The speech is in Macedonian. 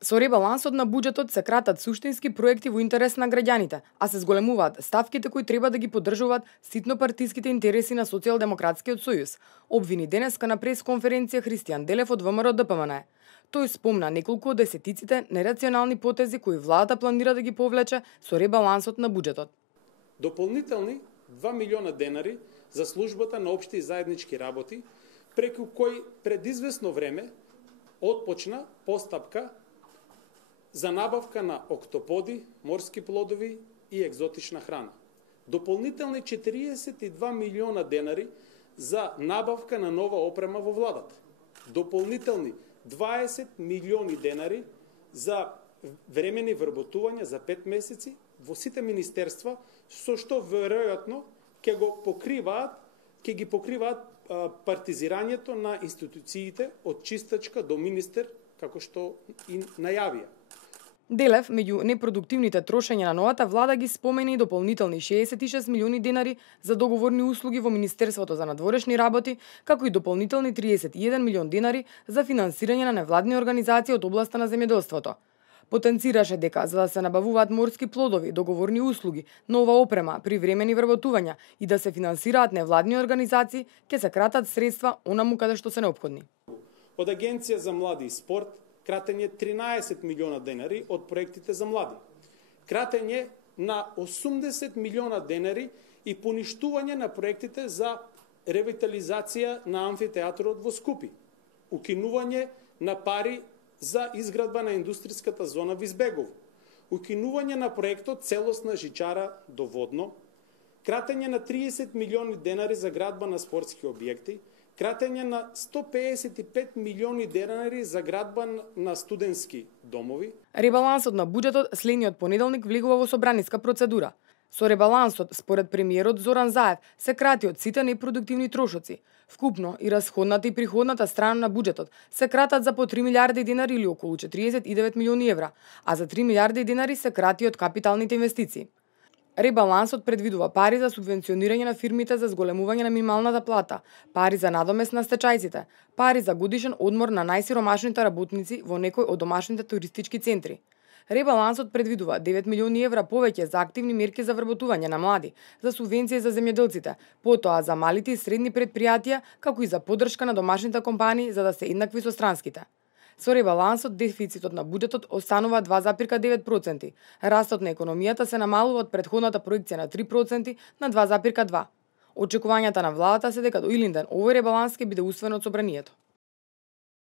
Со ребалансот на буџетот се кратат суштински проекти во интерес на граѓаните, а се зголемуваат ставките кои треба да ги поддржуваат ситнопартиските интереси на Социјалдемократскиот сојуз, обвини денеска на пресконференција Христијан Делев од ВМРО ДПМН. Тој спомна неколку од десетиците нерационални потези кои владата планира да ги повлече со ребалансот на буџетот. Дополнителни 2 милиона денари за службата на општи и заеднички работи, преку кој пред известно време отпочна постапка за набавка на октоподи, морски плодови и екзотична храна. Дополнителни 42 милиона денари за набавка на нова опрема во владата. Дополнителни 20 милиони денари за времени вработувања за 5 месеци во сите министерства, со што веројатно ќе ги покриваат партизирањето на институциите од чистачка до министер, како што и најавија. Делев, меѓу непродуктивните трошења на новата влада ги спомена и дополнителни 66 милиони денари за договорни услуги во Министерството за надворешни работи, како и дополнителни 31 милион денари за финансирање на невладни организации од областа на земјоделството. Потенцираше дека за да се набавуваат морски плодови, договорни услуги, нова опрема, привремени вработувања и да се финансираат невладни организации, ќе се кратат средства онаму каде што се неопходни. Од Агенција за млади и спорт кратење 13 милиона денари од проектите за млади. Кратење на 80 милиона денари и поништување на проектите за ревитализација на амфитеатарот во Скупи. Укинување на пари за изградба на индустријската зона во Избегово. Укинување на проектот целосна жичара до Водно. Кратење на 30 милиони денари за градба на спортски објекти. Кратење на 155 милиони денари за градба на студентски домови. Ребалансот на буџетот следниот понеделник влегува во собраниска процедура. Со ребалансот, според премиерот Зоран Заев, се крати од сите непродуктивни трошоци. Вкупно и расходната и приходната страна на буџетот се кратат за по 3 милиарди денари или околу 49 милиони евра, а за 3 милиарди денари се крати од капиталните инвестиции. Ребалансот предвидува пари за субвенционирање на фирмите за зголемување на минималната плата, пари за надомест на стечајците, пари за годишен одмор на најсиромашните работници во некој од домашните туристички центри. Ребалансот предвидува 9 милиони евра повеќе за активни мерки за вработување на млади, за субвенции за земјоделците, потоа за малите и средни претпријатија, како и за поддршка на домашните компании за да се еднакви со странските. Со ребалансот, дефицитот на буџетот останува 2,9%. Растот на економијата се намалува од претходната проекција на 3% на 2,2%. Очекувањата на владата се дека до илинден овој ребаланс ќе биде усвоен од собранието.